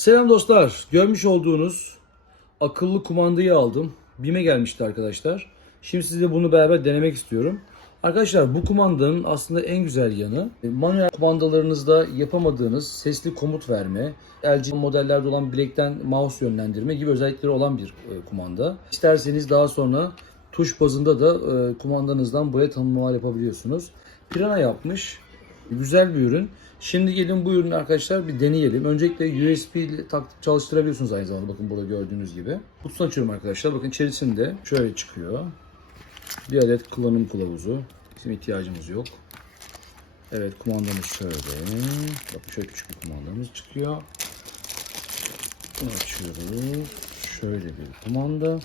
Selam dostlar. Görmüş olduğunuz akıllı kumandayı aldım. BİM'e gelmişti arkadaşlar. Şimdi size bunu beraber denemek istiyorum. Arkadaşlar bu kumandanın aslında en güzel yanı e, manuel kumandalarınızda yapamadığınız sesli komut verme, LG modellerde olan bilekten mouse yönlendirme gibi özellikleri olan bir e, kumanda. İsterseniz daha sonra tuş bazında da e, kumandanızdan buraya tanımlamalar yapabiliyorsunuz. Pirana yapmış. Güzel bir ürün. Şimdi gelin bu ürünü arkadaşlar bir deneyelim. Öncelikle USB ile takıp çalıştırabiliyorsunuz aynı zamanda. Bakın burada gördüğünüz gibi. Kutusunu açıyorum arkadaşlar. Bakın içerisinde şöyle çıkıyor. Bir adet kullanım kılavuzu. Bizim ihtiyacımız yok. Evet kumandamız şöyle. Bakın şöyle küçük bir kumandamız çıkıyor. Bunu açıyoruz. Şöyle bir kumanda.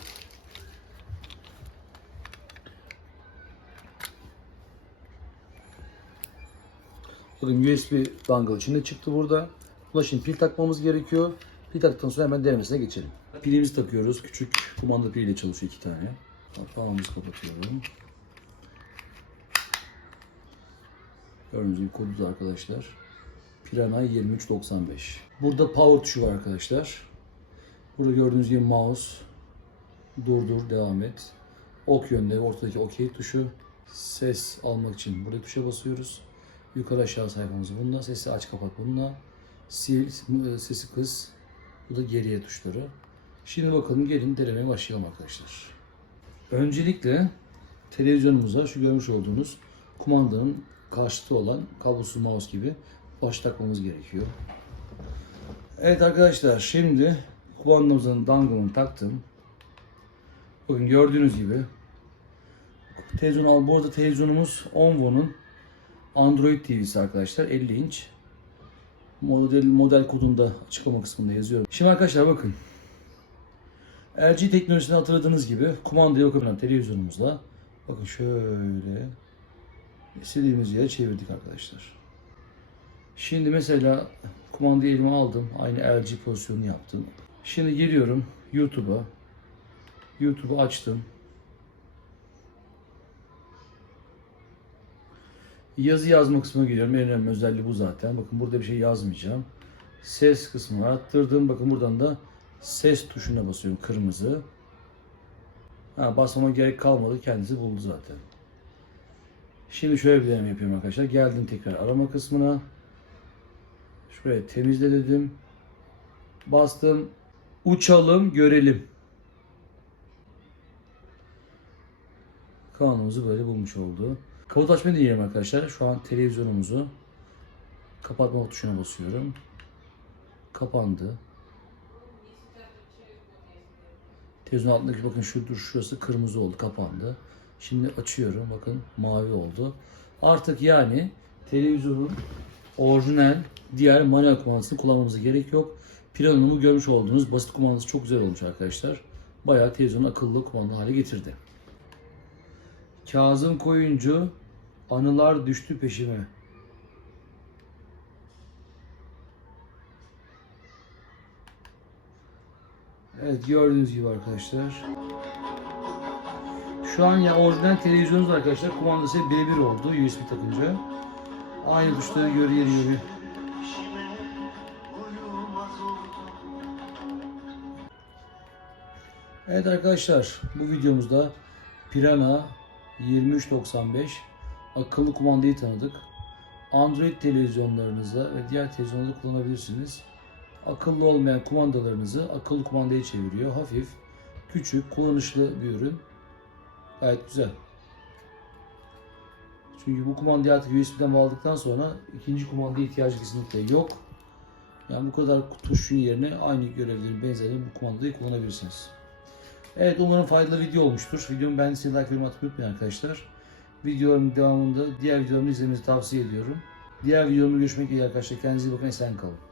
Bakın USB dongle içinde çıktı burada. Buna şimdi pil takmamız gerekiyor. Pil taktıktan sonra hemen denemesine geçelim. Pilimizi takıyoruz. Küçük kumanda piliyle çalışıyor iki tane. Kapağımızı kapatıyorum. Gördüğünüz gibi kodu da arkadaşlar. Pirana 2395. Burada power tuşu var arkadaşlar. Burada gördüğünüz gibi mouse. Durdur, devam et. Ok yönde ortadaki OK tuşu. Ses almak için burada tuşa basıyoruz. Yukarı aşağı sayfamız bununla. Sesi aç kapat bununla. Sil, sesi kıs. Bu da geriye tuşları. Şimdi bakalım gelin denemeye başlayalım arkadaşlar. Öncelikle televizyonumuza şu görmüş olduğunuz kumandanın karşıtı olan kablosuz mouse gibi baş takmamız gerekiyor. Evet arkadaşlar şimdi kumandamızın dangle'ını taktım. Bakın gördüğünüz gibi televizyon al. Bu arada televizyonumuz Onvo'nun Android TV'si arkadaşlar 50 inç. Model model kodunda açıklama kısmında yazıyorum. Şimdi arkadaşlar bakın. LG teknolojisini hatırladığınız gibi kumandayı bakabilen televizyonumuzla bakın şöyle istediğimiz yere çevirdik arkadaşlar. Şimdi mesela kumandayı elime aldım. Aynı LG pozisyonunu yaptım. Şimdi giriyorum YouTube'a. YouTube'u açtım. Yazı yazma kısmına giriyorum. En önemli özelliği bu zaten. Bakın burada bir şey yazmayacağım. Ses kısmını arttırdım. Bakın buradan da ses tuşuna basıyorum. Kırmızı. Ha, basmama gerek kalmadı. Kendisi buldu zaten. Şimdi şöyle bir deneme yapıyorum arkadaşlar. Geldim tekrar arama kısmına. Şuraya temizle dedim. Bastım. Uçalım, görelim. Kanalımızı böyle bulmuş oldu. Kaput açmayı deneyelim arkadaşlar. Şu an televizyonumuzu kapatma tuşuna basıyorum. Kapandı. Televizyon altındaki bakın şudur şurası kırmızı oldu kapandı. Şimdi açıyorum bakın mavi oldu. Artık yani televizyonun orijinal diğer manuel kumandasını kullanmamıza gerek yok. Planımı görmüş olduğunuz basit kumandası çok güzel olmuş arkadaşlar. Bayağı televizyonu akıllı kumanda hale getirdi. Kazım Koyuncu anılar düştü peşime. Evet gördüğünüz gibi arkadaşlar. Şu an ya orijinal televizyonumuz arkadaşlar kumandası birebir oldu USB takınca. Aynı tuşları görüyor gibi. Evet arkadaşlar bu videomuzda Pirana 2395 akıllı kumandayı tanıdık. Android televizyonlarınızda ve diğer televizyonlarda kullanabilirsiniz. Akıllı olmayan kumandalarınızı akıllı kumandaya çeviriyor. Hafif, küçük, kullanışlı bir ürün. Gayet güzel. Çünkü bu kumandayı artık USB'den bağladıktan sonra ikinci kumandaya ihtiyacı kesinlikle yok. Yani bu kadar tuşun yerine aynı görevlerin benzerini bu kumandayı kullanabilirsiniz. Evet umarım faydalı video olmuştur. Videomu beğendiyseniz like yorum atmayı unutmayın arkadaşlar. Videoların devamında diğer videolarımı izlemenizi tavsiye ediyorum. Diğer videomda görüşmek üzere arkadaşlar. Kendinize iyi bakın. Esen kalın.